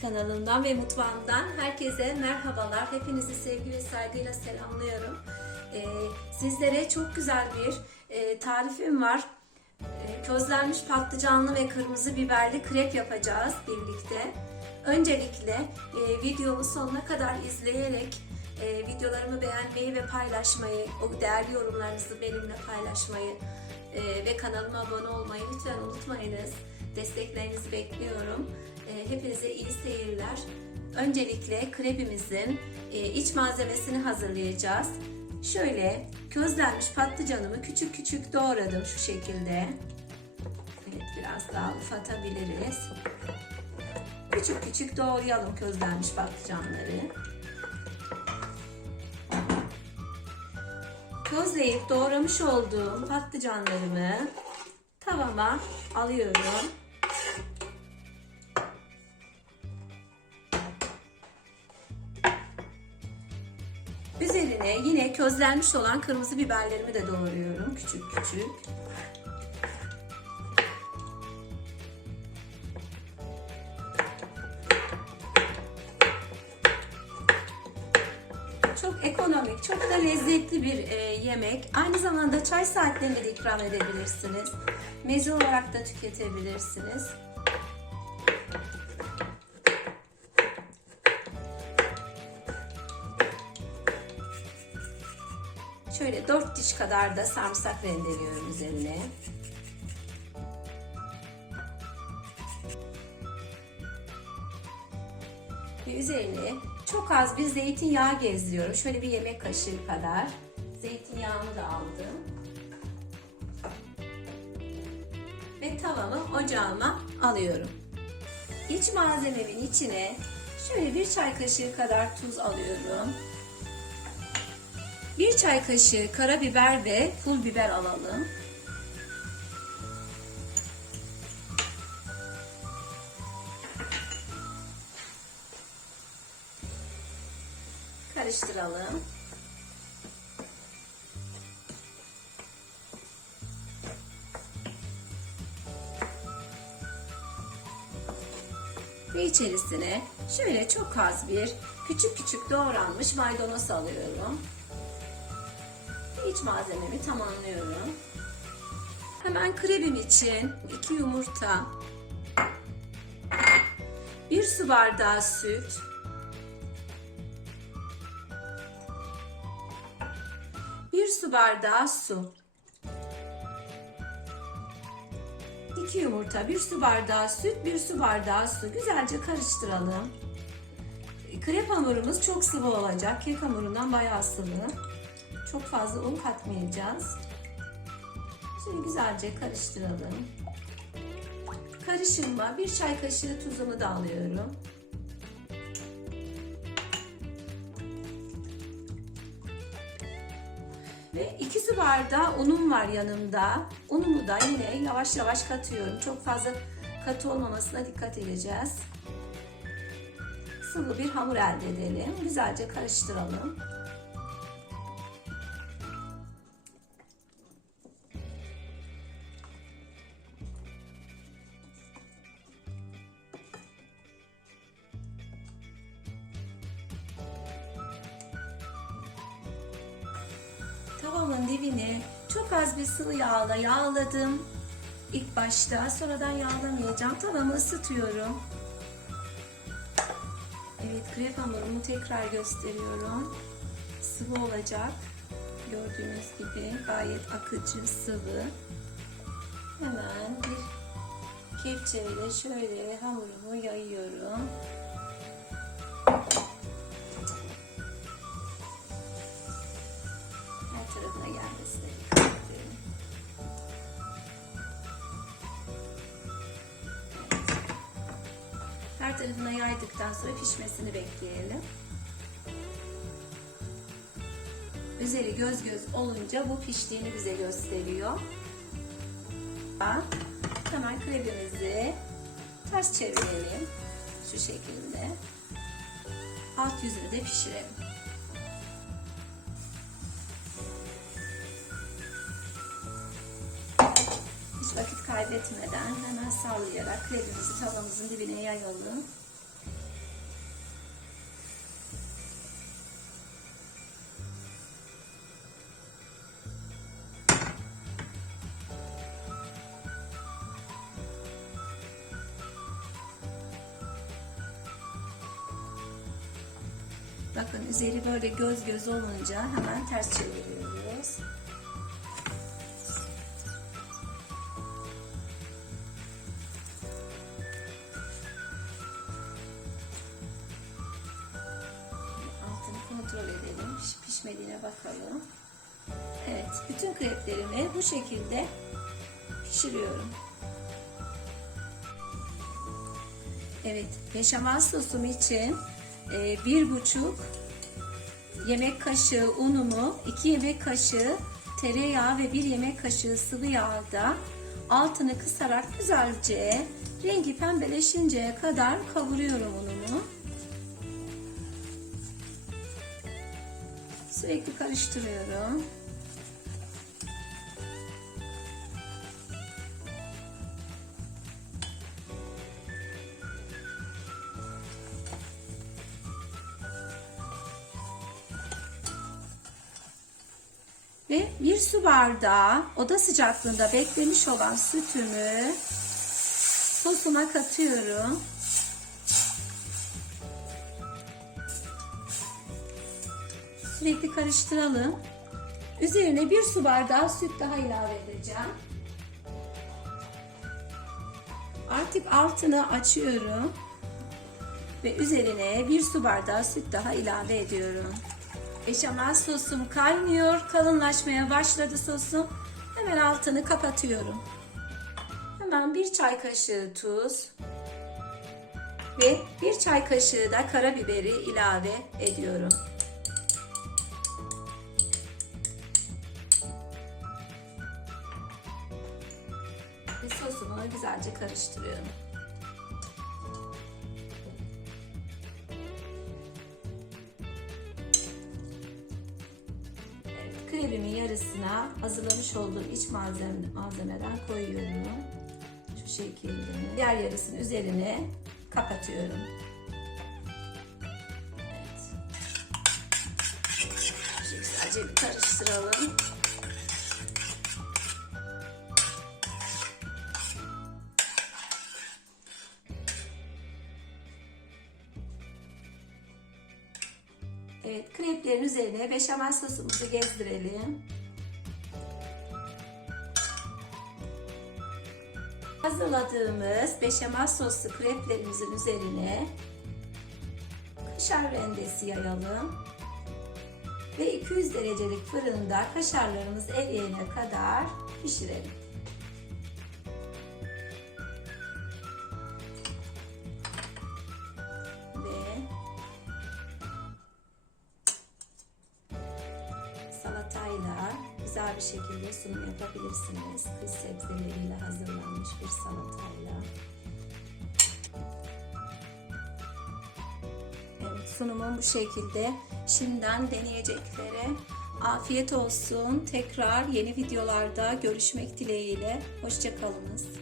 kanalımdan ve mutfağımdan herkese merhabalar. Hepinizi sevgi ve saygıyla selamlıyorum. Ee, sizlere çok güzel bir e, tarifim var. Ee, közlenmiş patlıcanlı ve kırmızı biberli krep yapacağız birlikte. Öncelikle e, videomu sonuna kadar izleyerek e, videolarımı beğenmeyi ve paylaşmayı, o değerli yorumlarınızı benimle paylaşmayı e, ve kanalıma abone olmayı lütfen unutmayınız. Desteklerinizi bekliyorum. E, hepinize iyi seyirler. Öncelikle krepimizin e, iç malzemesini hazırlayacağız. Şöyle közlenmiş patlıcanımı küçük küçük doğradım şu şekilde. Evet biraz daha ufatabiliriz. Küçük küçük doğrayalım közlenmiş patlıcanları. Közleyip doğramış olduğum patlıcanlarımı tavama alıyorum. Közlenmiş olan kırmızı biberlerimi de doğruyorum küçük küçük. Çok ekonomik, çok da lezzetli bir e, yemek. Aynı zamanda çay saatlerinde de ikram edebilirsiniz. Meze olarak da tüketebilirsiniz. Şöyle 4 diş kadar da sarımsak rendeliyorum üzerine. Ve üzerine çok az bir zeytinyağı gezdiriyorum. Şöyle bir yemek kaşığı kadar. Zeytinyağımı da aldım. Ve tavamı ocağıma alıyorum. İç malzememin içine şöyle bir çay kaşığı kadar tuz alıyorum. Bir çay kaşığı karabiber ve pul biber alalım. Karıştıralım. Ve içerisine şöyle çok az bir küçük küçük doğranmış maydanoz alıyorum. İç malzememi tamamlıyorum. Hemen krebim için 2 yumurta, 1 su bardağı süt, 1 su bardağı su, 2 yumurta, 1 su bardağı süt, 1 su bardağı su. Güzelce karıştıralım. Krep hamurumuz çok sıvı olacak. Kek hamurundan bayağı sıvı. Çok fazla un katmayacağız. Şimdi güzelce karıştıralım. Karışıma bir çay kaşığı tuzumu da alıyorum. Ve 2 su bardağı unum var yanımda. Unumu da yine yavaş yavaş katıyorum. Çok fazla katı olmamasına dikkat edeceğiz. Sıvı bir hamur elde edelim. Güzelce karıştıralım. Dibini çok az bir sıvı yağla yağladım. İlk başta sonradan yağlamayacağım. Tavamı ısıtıyorum. Evet krep hamurumu tekrar gösteriyorum. Sıvı olacak. Gördüğünüz gibi gayet akıcı sıvı. Hemen bir kepçeyle şöyle hamurumu yayıyorum. Her tarafına yaydıktan sonra pişmesini bekleyelim. Üzeri göz göz olunca bu piştiğini bize gösteriyor. Hemen krebimizi ters çevirelim. Şu şekilde. Alt yüzünü de pişirelim. Vakit kaybetmeden hemen sallayarak ledimizi tavamızın dibine yayalım. Bakın üzeri böyle göz göz olunca hemen ters çeviriyoruz. Pişmediğine bakalım. Evet, bütün kreplerimi bu şekilde pişiriyorum. Evet, beşamel sosum için e, bir buçuk yemek kaşığı unumu, iki yemek kaşığı tereyağı ve bir yemek kaşığı sıvı yağda altını kısarak güzelce rengi pembeleşinceye kadar kavuruyorum unumu. Sürekli karıştırıyorum. Ve bir su bardağı oda sıcaklığında beklemiş olan sütümü sosuna katıyorum. Sürekli karıştıralım. Üzerine bir su bardağı süt daha ilave edeceğim. Artık altını açıyorum. Ve üzerine bir su bardağı süt daha ilave ediyorum. Beşamel sosum kaynıyor. Kalınlaşmaya başladı sosum. Hemen altını kapatıyorum. Hemen bir çay kaşığı tuz ve bir çay kaşığı da karabiberi ilave ediyorum. Sosumu güzelce karıştırıyorum. Evet, krebimin yarısına hazırlamış olduğum iç malzeme, malzemeden koyuyorum. Şu şekilde. Diğer yarısını üzerine kapatıyorum. Evet. Güzelce bir karıştıralım. Evet, kreplerin üzerine beşamel sosumuzu gezdirelim. Hazırladığımız beşamel soslu kreplerimizin üzerine kaşar rendesi yayalım. Ve 200 derecelik fırında kaşarlarımız eriyene kadar pişirelim. Salatayla güzel bir şekilde sunum yapabilirsiniz. Kış sebzeleriyle hazırlanmış bir salatayla. Evet sunumum bu şekilde. Şimdiden deneyeceklere afiyet olsun. Tekrar yeni videolarda görüşmek dileğiyle. Hoşçakalınız.